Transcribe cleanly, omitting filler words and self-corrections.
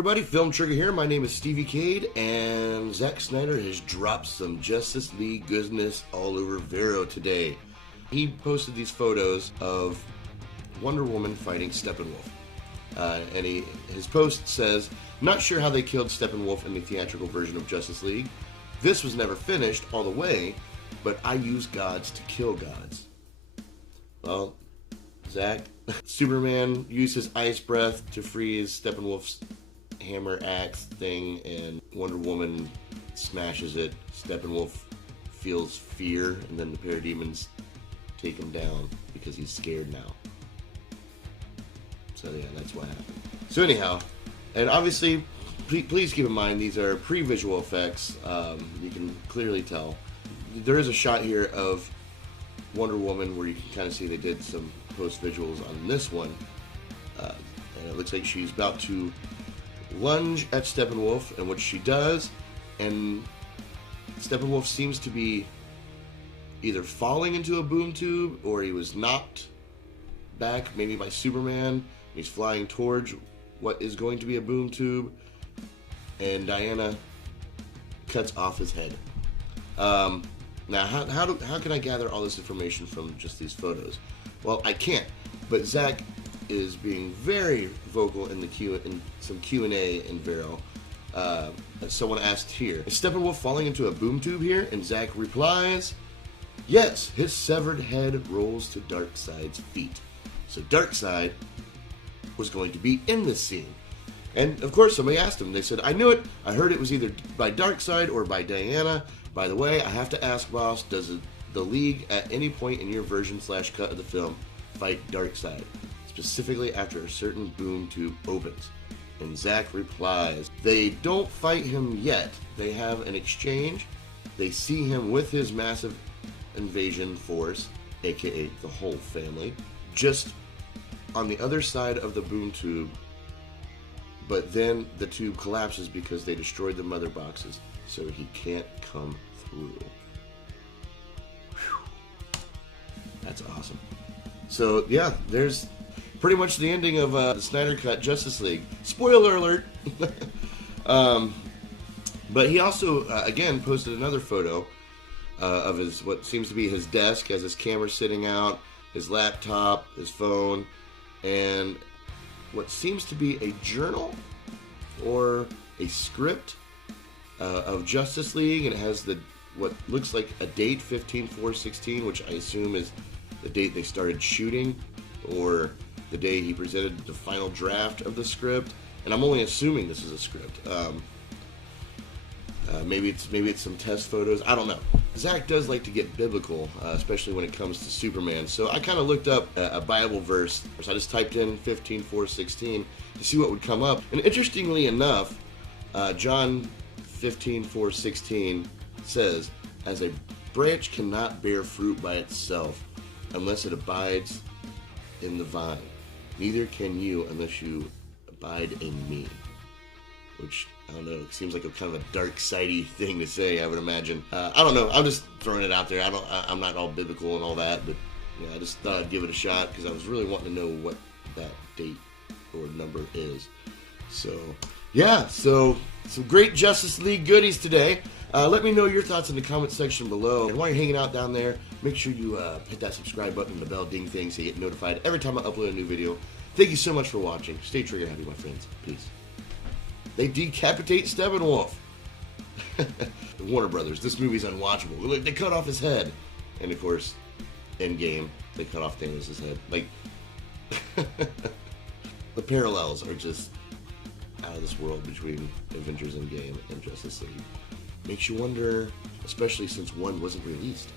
everybody, Film Trigger here. My name is Stevie Cade, and Zack Snyder has dropped some Justice League goodness all over Vero today. He posted these photos of Wonder Woman fighting Steppenwolf. And his post says, "Not sure how they killed Steppenwolf in the theatrical version of Justice League. This was never finished all the way, but I use gods to kill gods." Well, Zack, Superman used his ice breath to freeze Steppenwolf's hammer axe thing, and Wonder Woman smashes it. Steppenwolf feels fear, and then the parademons take him down because he's scared now. So yeah, that's what happened. So anyhow, and obviously, please keep in mind these are pre-visual effects. You can clearly tell. There is a shot here of Wonder Woman where you can kind of see they did some post-visuals on this one. And it looks like she's about to lunge at Steppenwolf, and what she does, and Steppenwolf seems to be either falling into a boom tube or he was knocked back maybe by Superman. He's flying towards what is going to be a boom tube, and Diana cuts off his head. Now, how can I gather all this information from just these photos? Well, I can't, but Zack is being very vocal in some Q&A in Vero. Someone asked here, "Is Steppenwolf falling into a boom tube here?" And Zack replies, "Yes, his severed head rolls to Darkseid's feet." So Darkseid was going to be in this scene. And of course somebody asked him, they said, "I knew it, I heard it was either by Darkseid or by Diana. By the way, I have to ask, boss, does the League at any point in your version/cut of the film fight Darkseid, specifically after a certain boom tube opens?" And Zack replies, "They don't fight him yet. They have an exchange. They see him with his massive invasion force, aka the whole family, just on the other side of the boom tube, but then the tube collapses because they destroyed the mother boxes, so he can't come through." Whew. That's awesome. So yeah, there's pretty much the ending of the Snyder Cut Justice League. Spoiler alert! But he also, again, posted another photo of what seems to be his desk, has his camera sitting out, his laptop, his phone, and what seems to be a journal or a script of Justice League, and it has what looks like a date, 15/4/16, which I assume is the date they started shooting, or the day he presented the final draft of the script. And I'm only assuming this is a script. Maybe it's some test photos. I don't know. Zack does like to get biblical, especially when it comes to Superman. So I kind of looked up a Bible verse. So I just typed in 15/4/16 to see what would come up. And interestingly enough, John 15/4/16 says, "As a branch cannot bear fruit by itself unless it abides in the vine, neither can you unless you abide in me." Which, I don't know, it seems like a kind of a dark-sidey thing to say, I would imagine. I don't know, I'm just throwing it out there. I'm not all biblical and all that, but yeah, I just thought I'd give it a shot because I was really wanting to know what that date or number is. So, yeah, so some great Justice League goodies today. Let me know your thoughts in the comment section below. And while you're hanging out down there, make sure you hit that subscribe button and the bell ding thing so you get notified every time I upload a new video. Thank you so much for watching. Stay trigger happy, my friends. Peace. They decapitate Steppenwolf. Warner Brothers, this movie's unwatchable. Look, they cut off his head. And of course, Endgame, they cut off Thanos' head. Like, the parallels are just out of this world between Avengers Endgame and Justice League. Makes you wonder, especially since one wasn't released.